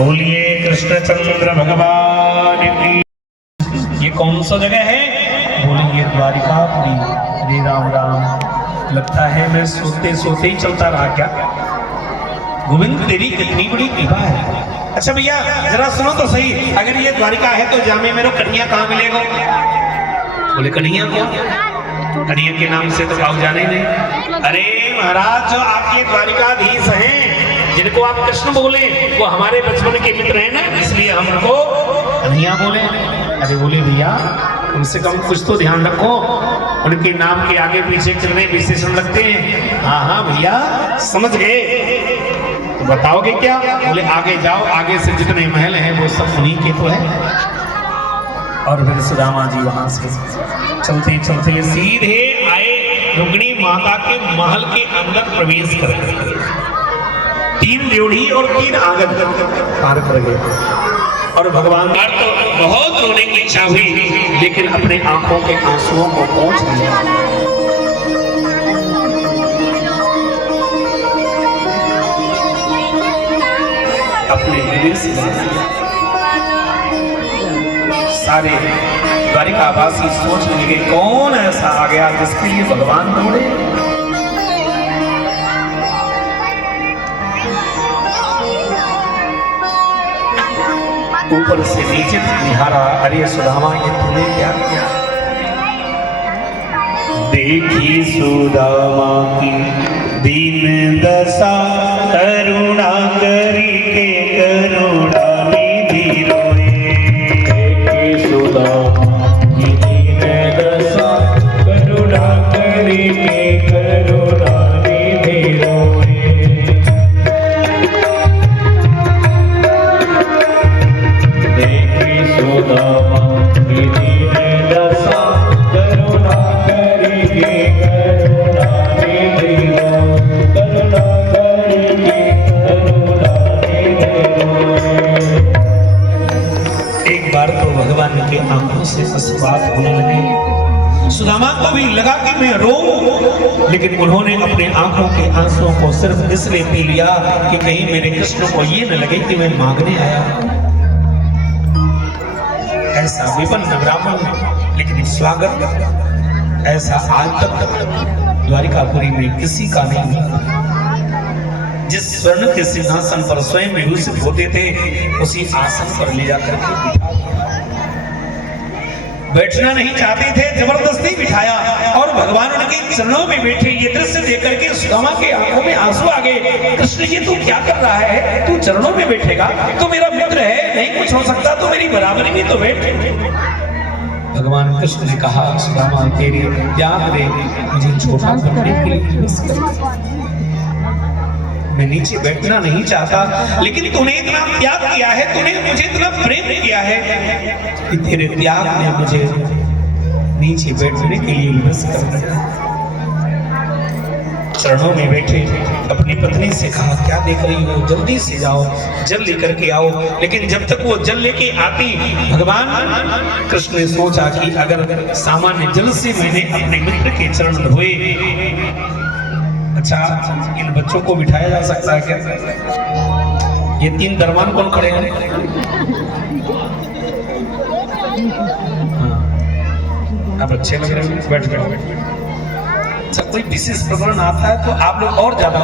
बोलिए कृष्णचंद्र भगवान की। ये कौन सा जगह है? बोलिए द्वारिकापुरी। हरे राम राम। लगता है मैं सोते सोते ही चलता रहा क्या? गोविंद तेरी कितनी बड़ी कृपा है। अच्छा भैया जरा सुनो तो सही, अगर ये द्वारिका है तो जामे मेरे कन्हैया कहाँ मिलेगा? बोले कन्हैया क्या? कन्हैया के नाम से तो भाव जाने नहीं। अरे महाराज जो आपके द्वारिकाधीश हैं, जिनको आप कृष्ण बोले, वो हमारे बचपन के मित्र हैं ना, इसलिए हम उनको कन्हैया बोले। अरे बोले भैया कम से कम कुछ तो ध्यान रखो, उनके नाम के आगे पीछे कितने विशेषण लगते हैं। हाँ हाँ भैया समझ गए, तो बताओगे क्या? बोले आगे जाओ, आगे से जितने महल हैं वो सब उन्हीं के तो है। और फिर सुदामा जी वहां से चलते चलते सीधे आए रुक्मिणी माता के महल के अंदर प्रवेश कर गए। 3 ड्योढ़ी और 3 आंगन पार कर गए। और भगवान तो बहुत रोने की इच्छा हुई, लेकिन अपने आंखों के आंसुओं को पोंछ लिया। अपने हृदय से सारे द्वारिकावासी सोचने लगे कौन ऐसा आ गया जिसके लिए भगवान दौड़े। ऊपर से नीचे निहारा, अरे सुदामा ये तूने क्या किया? देखी सुदामा की दीन दशा, करुणा करी के करुणा निधि रोए। देखी सुदामा की दीन दशा, करुणा करी के करुणा निधि रोए। एक बार तो भगवान के आंखों से आशीर्वाद होने लगे। सुदामा को भी लगा कि मैं रोऊं, लेकिन उन्होंने अपने आंखों के आंसुओं को सिर्फ इसलिए पी लिया कि कहीं मेरे कृष्ण को ये न लगे कि मैं मांगने आया। ऐसा विपन्न ब्राह्मण लेकिन स्वागत ऐसा आज तक द्वारिकापुरी में किसी का नहीं हुआ। जिस स्वर्ण के सिंहासन पर स्वयं विभूषित होते थे, उसी आसन पर ले जाकर के बिठा दिया। बैठना नहीं चाहते थे, जबरदस्ती बिठाया और भगवान उनके चरणों में बैठे। ये दृश्य देखकर के सुदामा के आंखों में आंसू आ गए। कृष्ण जी तू क्या कर रहा है? तू चरणों में बैठेगा? तो मेरा मित्र है, नहीं कुछ हो सकता तो मेरी बराबरी में तो बैठ। भगवान कृष्ण ने कहा सुदामा तेरे त्याग दे मुझे छोटा करने के लिए, मैं नीचे बैठना नहीं चाहता, लेकिन तूने इतना त्याग किया है, तूने मुझे इतना प्रेम किया है कि तेरे त्याग ने मुझे नीचे बैठने के लिए विवश कर दिया। चरणों में बैठे अपनी पत्नी से कहा क्या देख रही हो? जल्दी से जाओ, जल लेकर के आओ। लेकिन जब तक वो जल लेके आती, भगवान कृष्ण ने सोचा कि अगर सामान्य जल से मैंने अपने मित्र के चरण धोए, अच्छा इन बच्चों को बिठाया जा सकता है क्या? ये 3 दरबान कौन खड़े हैं? हाँ अब अच्छे लग रहे हैं, बैठ बैठ। अच्छा कोई विशेष प्रकरण आता है तो आप लोग और ज्यादा